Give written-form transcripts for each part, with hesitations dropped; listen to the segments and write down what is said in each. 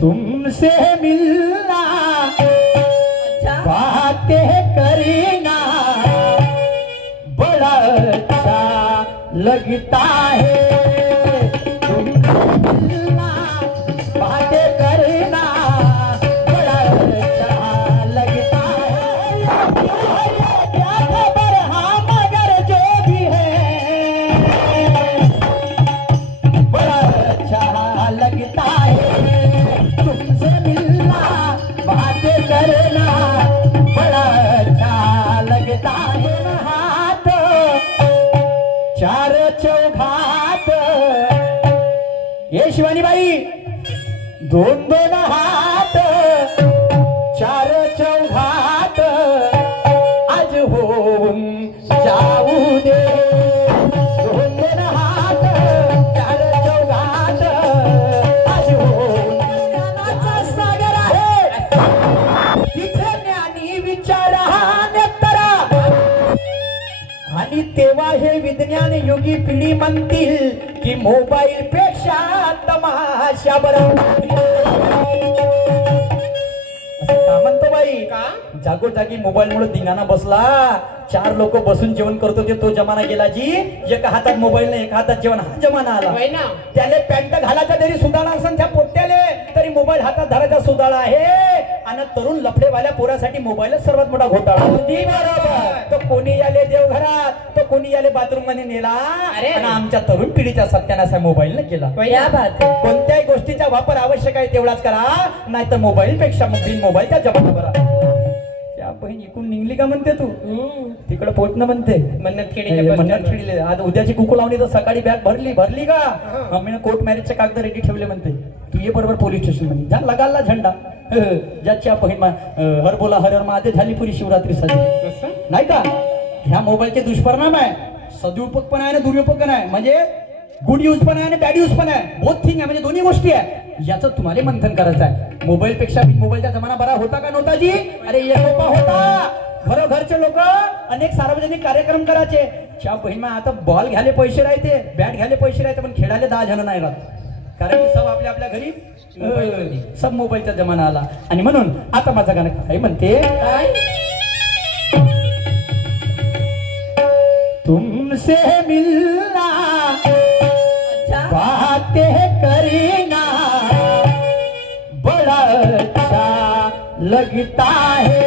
तुमसे मिलना बातें करना बड़ा अच्छा लगता है। तुमसे मिलना बातें करना बड़ा अच्छा लगता है। क्या खबर हाँ मगर जो भी है बड़ा अच्छा लगता है। तुमसे मिलना बातें करना बड़ा अच्छा लगता है। हाथ चार चौघात ये शिवानी बाई दोन दोन हात चार चौघात आज होऊन जाऊ दे। दोन दोन हात चार चौघात आज होऊन ज्ञानाचा सागर आहे तिथे ज्ञानी विचार हा नेतरा आणि तेव्हा हे विज्ञान युगी पिढी म्हणतील की मोबाईल पेक्षा तमाशा बरं का म्हणतो बाई का जागोजागी मोबाईल मुळे धिंगाणा बसला। चार लोक बसून जेवण करत होते तो जमाना गेला जी। एका हातात मोबाईल नाही एका हातात जेवण हा जमाना आला। होय ना त्याले पॅन्ट घालायचा तरी सुधारणा असन त्या पोट्याले तरी मोबाईल हातात धरायचा सुधारणा आहे। आणि तरुण लफडेवाल्या पोरासाठी मोबाईलच सर्वात मोठा घोटाळा होती। बरोबर तो कोणी याले देवघरात तो कोणी याले बाथरूम मध्ये नेला अरे आणि आमच्या तरुण पिढीचा सत्यानाश मोबाईल न केला। या बात आहे. कोणत्याही गोष्टीचा वापर आवश्यक आहे तेवढाच करा नाहीतर मोबाईल पेक्षा मग बिन मोबाईलच्या जमाना बरा। त्या बहीण इकून निघली का म्हणते तू तिकडे पोचणं म्हणते मन्नत म्हणत खेळले आज उद्याची कुकू लावली तर सकाळी बॅग भरली का मम्मीने कोर्ट मॅरेजचे कागद रेडी ठेवले म्हणते तू ये बरोबर पोलीस स्टेशन मध्ये जा लगाला झंडा ज्याच्या बहीण हर बोला हर माझे झाली पुरी शिवरात्री साजरी नाही का। ह्या मोबाईलचे दुष्परिणाम आहे सदुपयोग पण आहे ना दुरुपयोग पण आहे म्हणजे गुड यूज पण आहे आणि बॅड यूज पण आहे बोथ थिंग आहे म्हणजे दोन्ही गोष्टी आहे। याचं तुम्हाला मंथन करायचं आहे। मोबाईल पेक्षा मोबाईलचा जमाना बरा होता का नव्हता जी? अरे एक होता घरोघरचे लोक अनेक सार्वजनिक कार्यक्रम करायचे। च्या बहीण आता बॉल घ्यायला पैसे राहते बॅट घ्यायला पैसे राहते पण खेळायला 10 जण नाही राहत कारण की सब आपल्या आपल्या घरी सब मोबाईलचा जमाना आला। आणि म्हणून आता माझं गाणं काय म्हणते काय तुमसे मिलना बातें करना बड़ा अच्छा लगता है।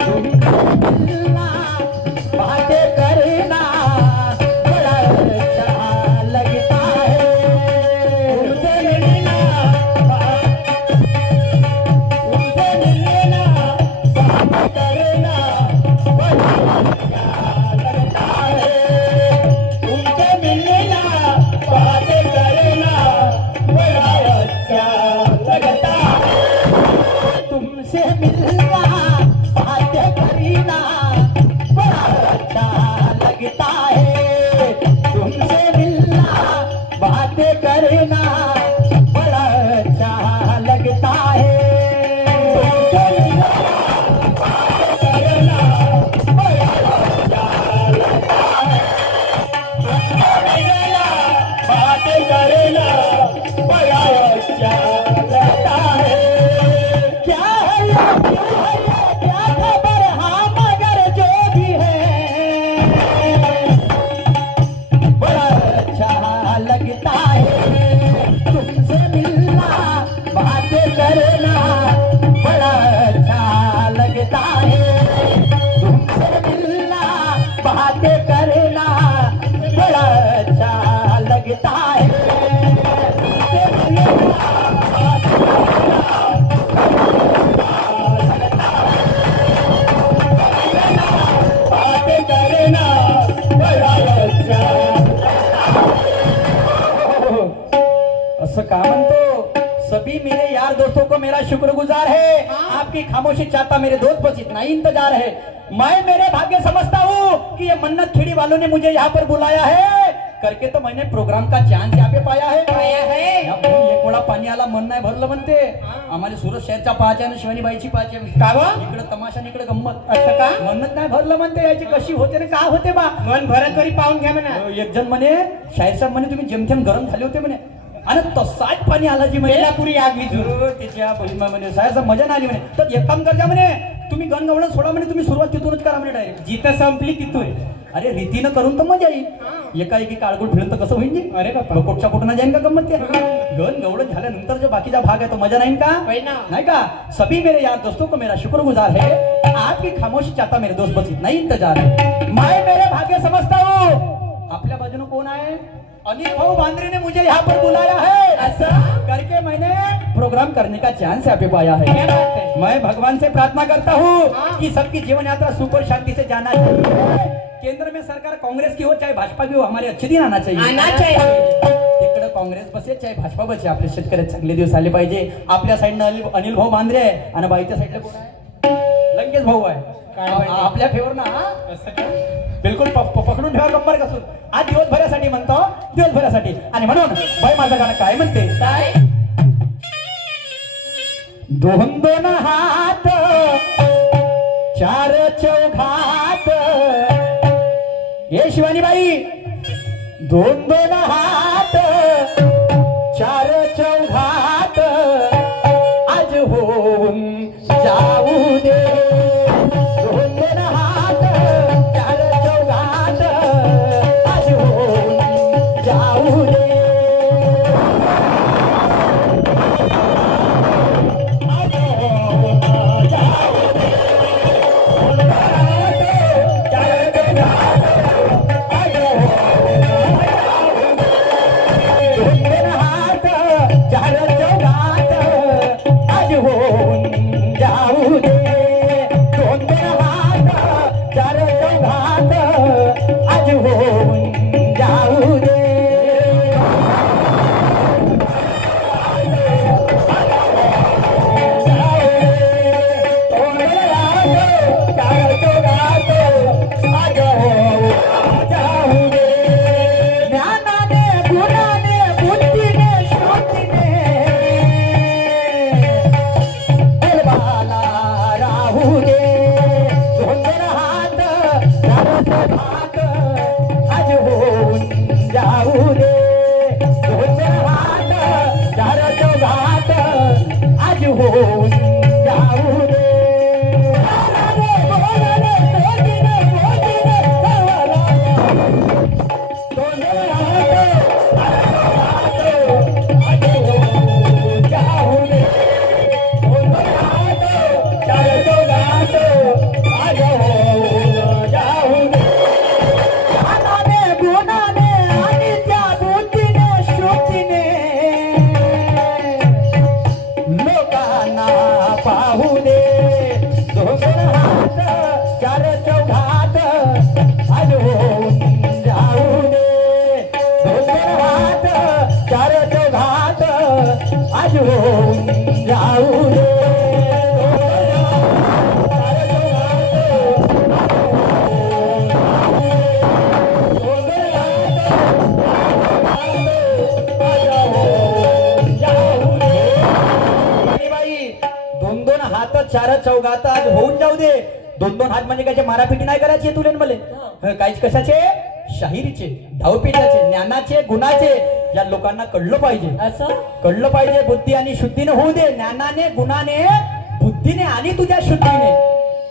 तुमसे मिलना बातें करना बड़ा अच्छा लगता है। तुमसे मिलना बातें करना बड़ा अच्छा लगता है। तुमसे मिलना बातें करना बड़ा अच्छा लगता है। तुमसे मिलना बातें करना बड़ा अच्छा लगता है। तुमसे मिलना बातें करना बड़ा अच्छा लगता है। तुमसे मिलना बातें करना बड़ा अच्छा लगता है। बातें करना बड़ा अच्छा लगता है। क्या है क्या खबर हाँ मगर जो भी है बड़ा अच्छा लगता है। तुमसे मिलना बातें करना बड़ा अच्छा लगता है। तुमसे मिलना बातें करना बड़ा अच्छा लगता है। बातें करना बड़ा अच्छा असं का म्हणतो सभी मेरे यार दोस्तों को मेरा शुक्रगुजार है। आपकी खामोशी चाहता मेरे दोस्त बस इतना ही इंतजार है। मैं मेरे भाग्य समझता हूँ कि ये मन्नत खेड़ी वालों ने मुझे यहाँ पर बुलाया है करके तो मैंने प्रोग्राम का चांस यहाँ पे पाया है। एक वेळा पाणी आला मन नाही भरलं म्हणते आम्हाला सुरत शहरच्या पाहायच्या आणि शिवानीबाईची पाहायची का बा इकडे तमाशा इकडे गंमत असं का म्हणत नाही भरलं म्हणते याची कशी होते ना का होते बा मन भरत तरी पाहून घ्या म्हणा। एक जण म्हणे शाहीर साहेब म्हणे तुम्ही जेमतेम गरम झाले होते म्हणे आणि तसाच पाणी आला जी म्हणे बेलापुरी आग विझून तिच्या बहिणा म्हणे साहेब मजा नाही आली म्हणे. तर एक काम करजा म्हणे, तुम्ही गण गवळण सोडा म्हणे, तुम्ही सुरुवात तिथूनच करा म्हणे डायरेक्ट. जिथं संपली तिथून. अरे रीतीनं करून तर मजा येईल, एकाएकी काळगुळ फिरून तर कसं होईल जी? अरे बापा. कुठच्या कुठं जाईन का गंमत ते? गण गवळण झाल्यानंतर जो बाकीचा भाग आहे तो मजा नाही का? नाही का? सभी मेरे यार दोस्तों को मेरा शुक्रगुजार है, आपकी खामोशी चाहता मेरे दोस्त बस इतना ही इंतजार है. मैं मेरे भाग्य समझता हूँ. आपल्या बाजूने कोण आहे? अनिल भाऊ बांद्रे ने मुझे यहाँ पर बुलाया है, ऐसा करके मैंने प्रोग्राम करने का चांस यहाँ पे पाया है. क्या बात है? मैं भगवान से प्रार्थना करता हूँ कि सबकी जीवन यात्रा सुख और शांति से जाना चाहिए. केंद्र में सरकार कांग्रेस की हो चाहे भाजपा की हो, हमारे अच्छे दिन आना चाहिए. आना चाहिए. तिकडे काँग्रेस बसे चाहे भाजपा बसे, आपले शेतकरी चांगले दिवस आले पाहिजे. आपल्या साईडनं अनिल भाऊ बांद्रे आहे आणि बाईच्या साईडला कोण आहे? लंकेश भाऊ आहे. आपल्या फेवर ना असं का? बिलकुल पकडून ठेवा कंबर कसून. आज दिवसभरासाठी म्हणतो, दिवसभरासाठी. आणि म्हणून बाई माझं गाणं काय म्हणते? काय? दोन दोन हात चार चौघात, ये शिवानी बाई, दोन दोन हात चार चौघात आज होऊन जाऊ दे. दोन दोन हात चार चौघात आज होऊन जाऊ दे. चार चौघात आज होऊन जाऊ दे. दोन दोन हात म्हणजे काय मारापिटी नाही करायची तुले मले. काहीच कशाचे? शाहिरीचे, धावपेटाचे, ज्ञानाचे, गुणाचे. या लोकांना कळलं पाहिजे, असं कळलं पाहिजे. बुद्धी आणि शुद्धीने होऊ दे, ज्ञानाने, गुणाने, बुद्धीने आणि तुझ्या शुद्धीने.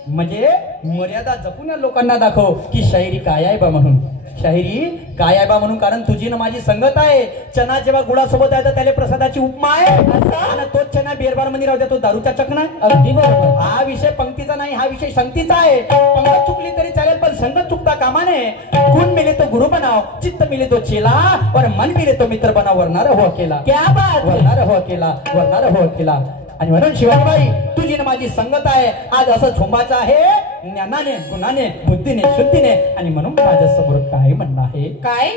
म्हणजे मर्यादा जपून या लोकांना दाखव की शाहिरी काय आहे बा म्हणून. शाहिरी काय आहे बा म्हणून. कारण तुझी ना माझी संगत आहे. चना जेव्हा गुळासोबत आहे तर त्याला प्रसादाची उपमा आहे. आणि तोच चना बेरबार मध्ये राहू द्या, तो दारूचा चकना आहे. अगदी बरोबर. हा विषय पंक्तीचा नाही, हा विषय संगतीचा आहे. पंगत चुकली तरी चालेल पण संगत चुकता कामा नये. गुण मिले तो गुरु बनाव, चित्त मिले तो चेला, और मन मिले तो मित्र बनाव. वरणार हो केला, क्या बात, वरणार हो केला, वरणार हो केला. आणि म्हणून शिवाजीबाई तुझी ना माझी संगत आहे. आज असं झोंबाचं आहे ज्ञानाने, गुणाने, बुद्धीने, शुद्धीने. आणि म्हणून माझ्या समोर काय म्हणणं आहे? काय?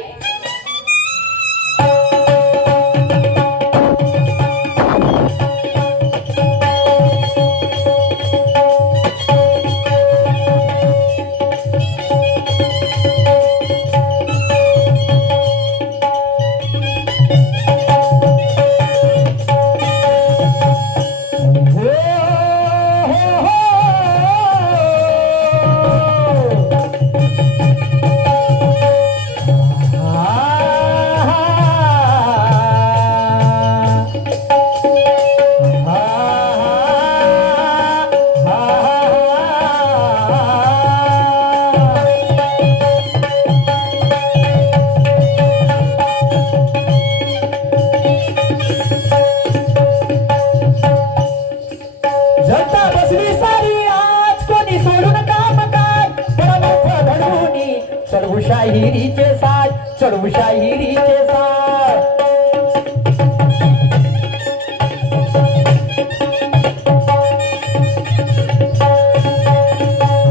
चढू शाहिरीचे साज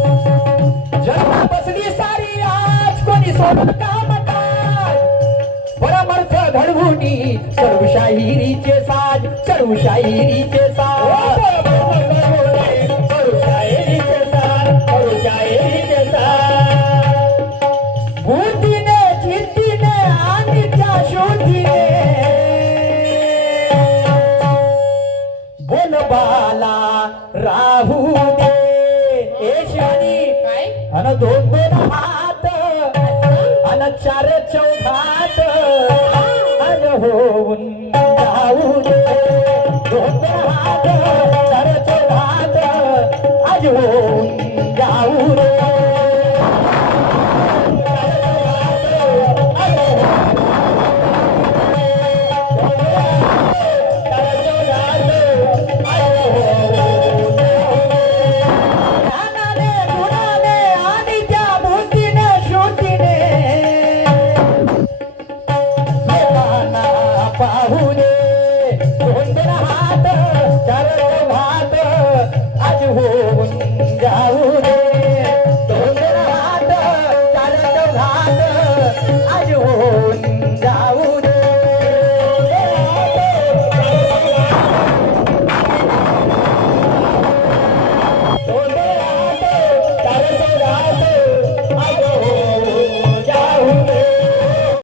जन्म बसली सारी आज कोणी सोडून काम काय परमार्थ घडवुनी चढू शाहिरीचे साज चढू शाहिरीचे साज चढू शाहिरीचे साज चढू शाहिरीचे साज बुद्धीने चित्तीने आणि त्या शोधीने बोलबाला राहू दे ए शानी काय अन दोन दोन हात अन चार चौ